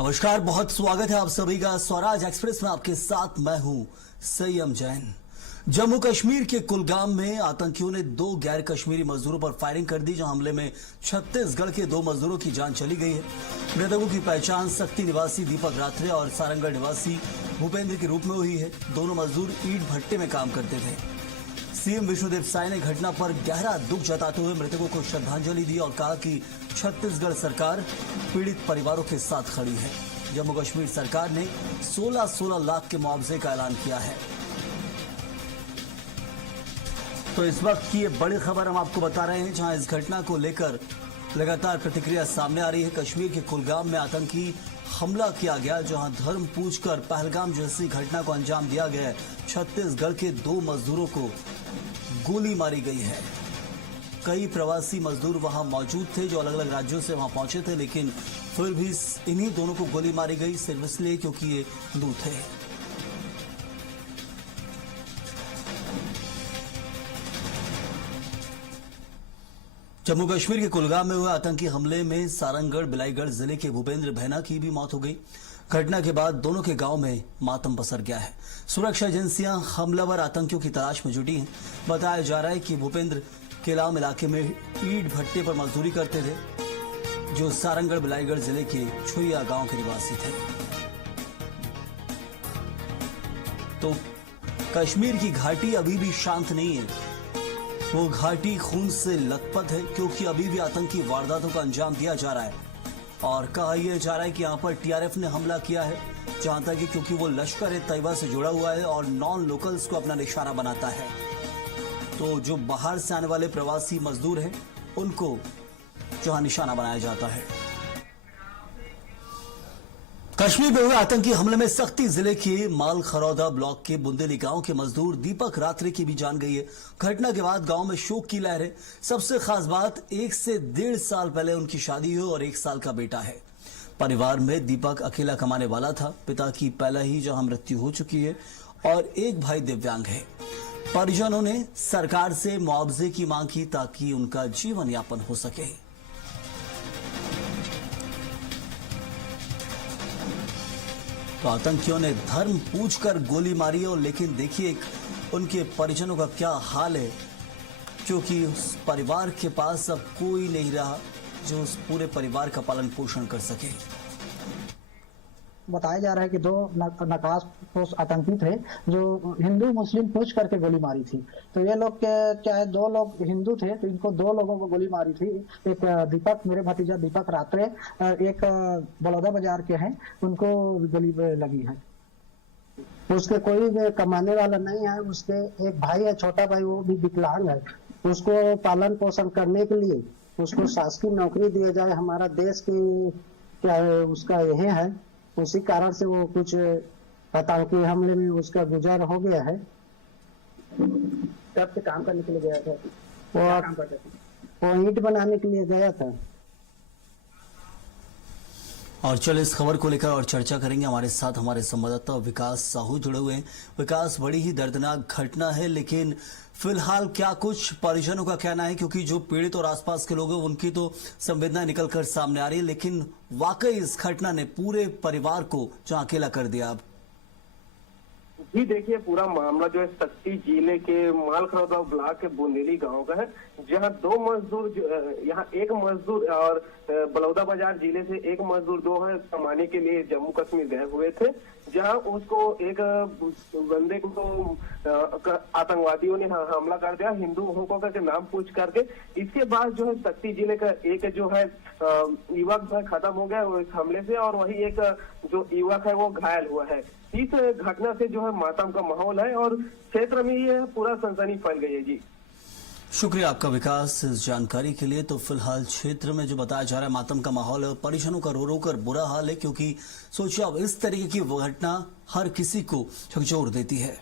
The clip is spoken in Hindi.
नमस्कार, बहुत स्वागत है आप सभी का स्वराज एक्सप्रेस में। आपके साथ मैं हूं सय्यम जैन। जम्मू कश्मीर के कुलगाम में आतंकियों ने 2 गैर कश्मीरी मजदूरों पर फायरिंग कर दी, जहां हमले में छत्तीसगढ़ के 2 मजदूरों की जान चली गई है। मृतकों की पहचान सक्ती निवासी दीपक रात्रे और सारंगढ़ निवासी भूपेंद्र के रूप में हुई है। दोनों मजदूर ईंट भट्टे में काम करते थे। सीएम विष्णुदेव साय ने घटना पर गहरा दुख जताते हुए मृतकों को श्रद्धांजलि दी और कहा कि छत्तीसगढ़ सरकार पीड़ित परिवारों के साथ खड़ी है। जम्मू कश्मीर सरकार ने 16 लाख के मुआवजे का ऐलान किया है। तो इस वक्त की ये बड़ी खबर हम आपको बता रहे हैं, जहां इस घटना को लेकर लगातार प्रतिक्रिया सामने आ रही है। कश्मीर के कुलगाम में आतंकी हमला किया गया, जहां धर्म पूछकर पहलगाम जैसी घटना को अंजाम दिया गया। छत्तीसगढ़ के 2 मजदूरों को गोली मारी गई है। कई प्रवासी मजदूर वहां मौजूद थे जो अलग अलग राज्यों से वहां पहुंचे थे, लेकिन फिर भी इन्हीं दोनों को गोली मारी गई, सिर्फ इसलिए क्योंकि ये हिंदू थे। जम्मू कश्मीर के कुलगाम में हुए आतंकी हमले में सारंगढ़ बिलाईगढ़ जिले के भूपेंद्र भैना की भी मौत हो गई। घटना के बाद दोनों के गांव में मातम पसर गया है। सुरक्षा एजेंसियां हमलावर आतंकियों की तलाश में जुटी हैं। बताया जा रहा है कि भूपेंद्र केलाम इलाके में ईंट भट्टे पर मजदूरी करते थे, जो सारंगढ़ बिलाईगढ़ जिले के छुइया गांव के निवासी थे। तो कश्मीर की घाटी अभी भी शांत नहीं है। वो घाटी खून से लथपथ है, क्योंकि अभी भी आतंकी वारदातों का अंजाम दिया जा रहा है। और कहा यह जा रहा है कि यहां पर टीआरएफ ने हमला किया है, जहां तक कि क्योंकि वो लश्कर-ए-तैयबा से जुड़ा हुआ है और नॉन लोकल्स को अपना निशाना बनाता है। तो जो बाहर से आने वाले प्रवासी मजदूर हैं, उनको जहां निशाना बनाया जाता है। कश्मीर में हुए आतंकी हमले में सक्ती जिले के मालखरौदा ब्लॉक के बुंदेली गांव के मजदूर दीपक रात्रे की भी जान गई है। घटना के बाद गांव में शोक की लहर है। सबसे खास बात, 1 से 1.5 साल पहले उनकी शादी हुई और 1 साल का बेटा है। परिवार में दीपक अकेला कमाने वाला था। पिता की पहले ही जहां मृत्यु हो चुकी है और एक भाई दिव्यांग है। परिजनों ने सरकार से मुआवजे की मांग की ताकि उनका जीवन यापन हो सके। तो आतंकियों ने धर्म पूछकर गोली मारी है, और लेकिन देखिए उनके परिजनों का क्या हाल है, क्योंकि उस परिवार के पास अब कोई नहीं रहा जो उस पूरे परिवार का पालन पोषण कर सके। बताया जा रहा है कि 2 नकाश आतंकी थे जो हिंदू मुस्लिम पूछ करके गोली मारी थी। तो ये लोग चाहे 2 लोग हिंदू थे, तो इनको 2 लोगों को गोली मारी थी। एक दीपक, मेरे भतीजा दीपक रात्रे, एक बलौदा बाजार के हैं, उनको गोली लगी है। उसके कोई कमाने वाला नहीं है। उसके एक भाई है, छोटा भाई, वो भी विकलांग है। उसको पालन पोषण करने के लिए उसको शासकीय नौकरी दिया जाए, हमारा देश की क्या है उसका यही है। उसी कारण से वो कुछ आतंकी हमले में उसका गुजर हो गया है। कब से काम करने के लिए गया था? वो ईंट बनाने के लिए गया था। और चलो इस खबर को लेकर और चर्चा करेंगे। हमारे साथ हमारे संवाददाता विकास साहू जुड़े हुए हैं। विकास, बड़ी ही दर्दनाक घटना है, लेकिन फिलहाल क्या कुछ परिजनों का कहना है, क्योंकि जो पीड़ित और आसपास के लोग हैं उनकी तो संवेदना निकलकर सामने आ रही है, लेकिन वाकई इस घटना ने पूरे परिवार को जहां अकेला कर दिया। अब जी देखिए, पूरा मामला जो है सक्ती जिले के मालखरौदा ब्लॉक के बुंदेली गांव का है, जहां 2 मजदूर, यहाँ एक मजदूर और बलौदा बाजार जिले से एक मजदूर 2 है कमाने के लिए जम्मू कश्मीर गए हुए थे, जहां उसको एक बंदे को आतंकवादियों ने हमला कर दिया, हिंदू होको के नाम पूछ करके। इसके बाद जो है सक्ती जिले का एक जो है युवक खत्म हो गया इस हमले से, और वही एक जो युवक है वो घायल हुआ है। इस घटना से जो है मातम का माहौल है और क्षेत्र में ये पूरा सनसनी फैल गई है। जी शुक्रिया आपका विकास इस जानकारी के लिए। तो फिलहाल क्षेत्र में जो बताया जा रहा है मातम का माहौल है और परिजनों का रो रो कर बुरा हाल है, क्योंकि सोचिए अब इस तरीके की घटना हर किसी को झकझोर देती है।